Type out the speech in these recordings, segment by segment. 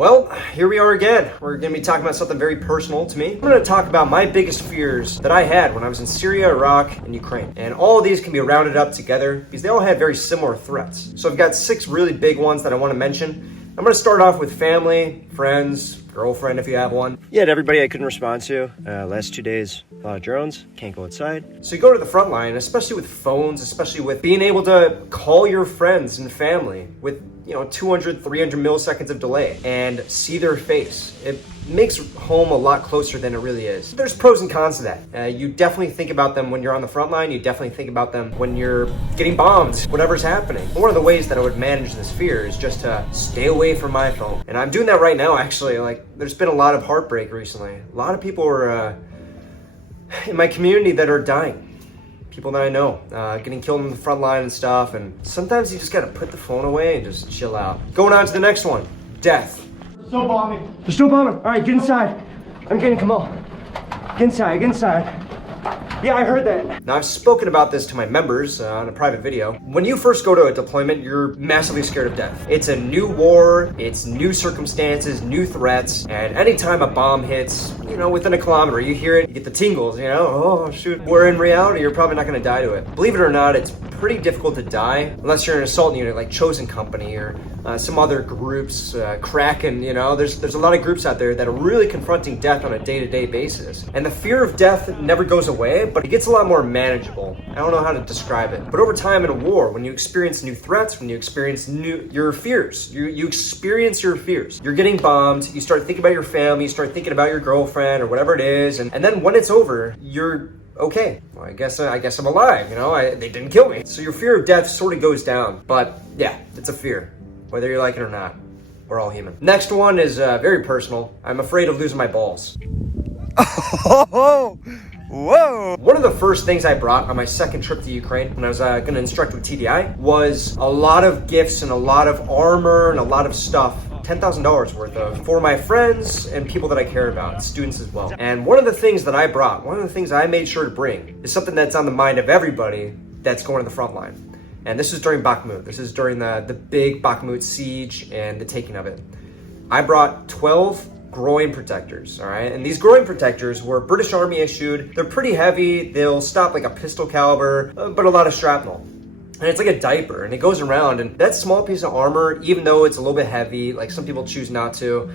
Well, here we are again. We're going to be talking about something very personal to me. I'm going to talk about my biggest fears that I had when I was in Syria, Iraq, and Ukraine. And all of these can be rounded up together because they all had very similar threats. So I've got 6 really big ones that I want to mention. I'm going to start off with family, friends, girlfriend if you have one. Yeah, to everybody I couldn't respond to. Last 2 days, a lot of drones, can't go outside. So you go to the front line, especially with phones, especially with being able to call your friends and family with 200, 300 milliseconds of delay and see their face. It makes home a lot closer than it really is. There's pros and cons to that. You definitely think about them when you're on the front line. You definitely think about them when you're getting bombed, whatever's happening. One of the ways that I would manage this fear is just to stay away from my phone. And I'm doing that right now, actually. There's been a lot of heartbreak recently. A lot of people are in my community that are dying. People that I know, getting killed on the front line and stuff, and sometimes you just gotta put the phone away and just chill out. Going on to the next one, death. Still bombing. They're still bombing. All right, get inside. I'm getting Kamal. Get inside, get inside. Yeah, I heard that. Now, I've spoken about this to my members on a private video. When you first go to a deployment, you're massively scared of death. It's a new war, it's new circumstances, new threats, and anytime a bomb hits, within a kilometer, you hear it, you get the tingles, oh shoot. Where in reality, you're probably not gonna die to it. Believe it or not, it's pretty difficult to die unless you're in an assault unit like Chosen Company or some other groups, Kraken, there's a lot of groups out there that are really confronting death on a day-to-day basis. And the fear of death never goes away, but it gets a lot more manageable. I don't know how to describe it. But over time in a war, when you experience new threats, when you experience your fears, you experience your fears. You're getting bombed, you start thinking about your family, you start thinking about your girlfriend or whatever it is, and then when it's over, you're okay. Well, I guess I'm alive, they didn't kill me. So your fear of death sort of goes down. But yeah, it's a fear, whether you like it or not. We're all human. Next one is very personal. I'm afraid of losing my balls. Oh, whoa. One of the first things I brought on my second trip to Ukraine when I was going to instruct with TDI was a lot of gifts and a lot of armor and a lot of stuff. $10,000 worth of for my friends and people that I care about, students as well. And one of the things that I brought, one of the things I made sure to bring is something that's on the mind of everybody that's going to the front line. And this is during Bakhmut. This is during the big Bakhmut siege and the taking of it. I brought 12 groin protectors, all right? And these groin protectors were British Army issued. They're pretty heavy. They'll stop like a pistol caliber, but a lot of shrapnel. And it's like a diaper, and it goes around, and that small piece of armor, even though it's a little bit heavy, like some people choose not to,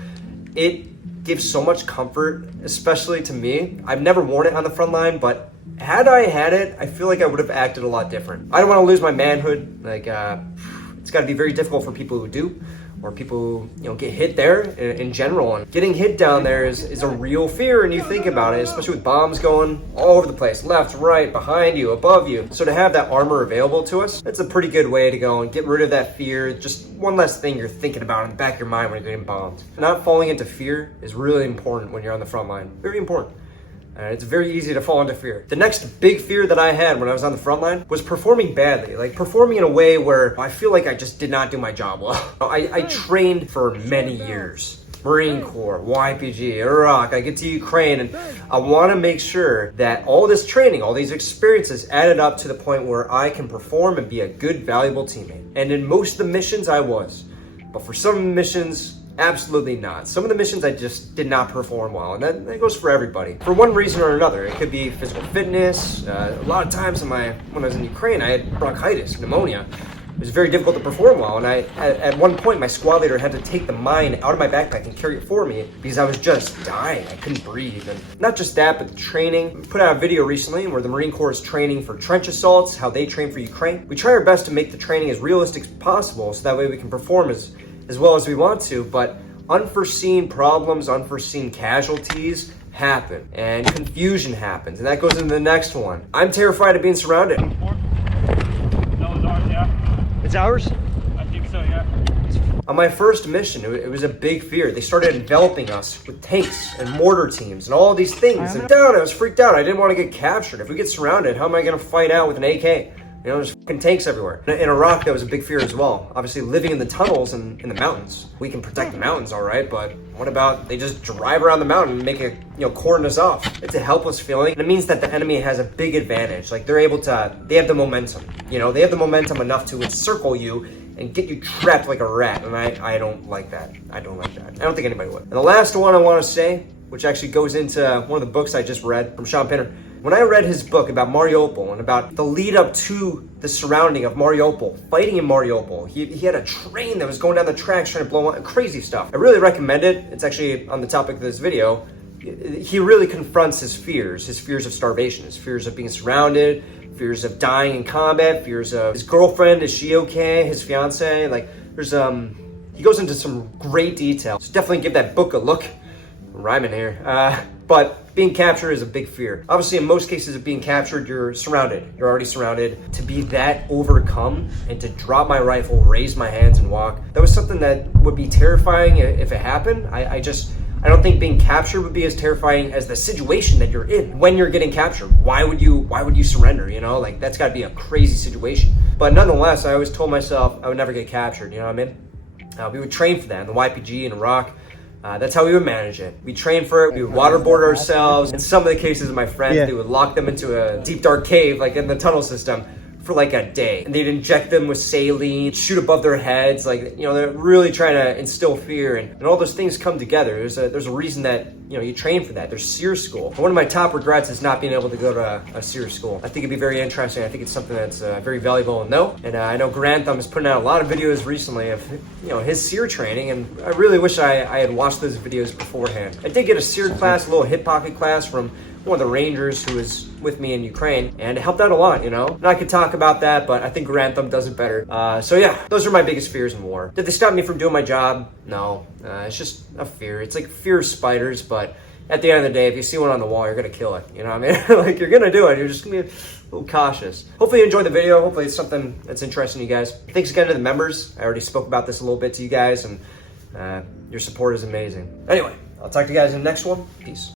it gives so much comfort, especially to me. I've never worn it on the front line, but had I had it, I feel like I would have acted a lot different. I don't want to lose my manhood. It's got to be very difficult for people who do, or people who get hit there in general. And getting hit down there is a real fear, and you think about it, especially with bombs going all over the place, left, right, behind you, above you. So to have that armor available to us, that's a pretty good way to go and get rid of that fear. Just one less thing you're thinking about in the back of your mind when you're getting bombed. Not falling into fear is really important when you're on the front line. Very important. It's very easy to fall into fear. The next big fear that I had when I was on the front line was performing badly, like performing in a way where I feel like I just did not do my job well. I trained for many years. Marine Corps, YPG, Iraq, I get to Ukraine, and I want to make sure that all this training, all these experiences added up to the point where I can perform and be a good, valuable teammate. And in most of the missions I was, but for some missions, absolutely not. Some of the missions I just did not perform well, and that goes for everybody. For one reason or another. It could be physical fitness. A lot of times when I was in Ukraine, I had bronchitis, pneumonia. It was very difficult to perform well, and at one point my squad leader had to take the mine out of my backpack and carry it for me because I was just dying. I couldn't breathe. And not just that, but the training. We put out a video recently where the Marine Corps is training for trench assaults, how they train for Ukraine. We try our best to make the training as realistic as possible so that way we can perform as well as we want to, but unforeseen problems, unforeseen casualties happen, and confusion happens, and that goes into the next one. I'm terrified of being surrounded. That was ours, yeah? It's ours? I think so, yeah. On my first mission, it was a big fear. They started enveloping us with tanks and mortar teams and all these things. And I was freaked out. I didn't want to get captured. If we get surrounded, how am I going to fight out with an AK? There's fucking tanks everywhere. In Iraq, that was a big fear as well. Obviously, living in the tunnels and in the mountains. We can protect the mountains, all right, but what about they just drive around the mountain and make it, cordon us off? It's a helpless feeling, and it means that the enemy has a big advantage. Like, they have the momentum. They have the momentum enough to encircle you and get you trapped like a rat. And I don't like that. I don't like that. I don't think anybody would. And the last one I want to say, which actually goes into one of the books I just read from Sean Penner. When I read his book about Mariupol and about the lead up to the surrounding of Mariupol, fighting in Mariupol, he had a train that was going down the tracks trying to blow up, crazy stuff. I really recommend it. It's actually on the topic of this video. He really confronts his fears of starvation, his fears of being surrounded, fears of dying in combat, fears of his girlfriend, is she okay, his fiance, like there's he goes into some great detail. So definitely give that book a look. I'm rhyming here. But being captured is a big fear. Obviously, in most cases of being captured, you're surrounded. You're already surrounded. To be that overcome and to drop my rifle, raise my hands and walk, that was something that would be terrifying if it happened. I don't think being captured would be as terrifying as the situation that you're in when you're getting captured. Why would you surrender? You know, like that's got to be a crazy situation. But nonetheless, I always told myself I would never get captured. You know what I mean? We would train for that in the YPG in Iraq. That's how we would manage it. We trained for it. We would waterboard ourselves. In some of the cases of my friends, they would lock them into a deep, dark cave, like in the tunnel system, for like a day. And they'd inject them with saline, shoot above their heads. Like, you know, they're really trying to instill fear. And all those things come together. There's a reason that, you know, you train for that. There's SERE school. And one of my top regrets is not being able to go to a SERE school. I think it'd be very interesting. I think it's something that's very valuable to know. And I know Grantham is putting out a lot of videos recently of, you know, his SERE training. And I really wish I had watched those videos beforehand. I did get a SERE class, a little hip pocket class from one of the Rangers who was with me in Ukraine, and it helped out a lot, you know? And I could talk about that, but I think Grantham does it better. So yeah, those are my biggest fears in war. Did they stop me from doing my job? No, it's just a fear. It's like fear of spiders, but at the end of the day, if you see one on the wall, you're gonna kill it, you know what I mean? Like, you're gonna do it, you're just gonna be a little cautious. Hopefully you enjoyed the video. Hopefully it's something that's interesting to you guys. Thanks again to the members. I already spoke about this a little bit to you guys, and your support is amazing. Anyway, I'll talk to you guys in the next one.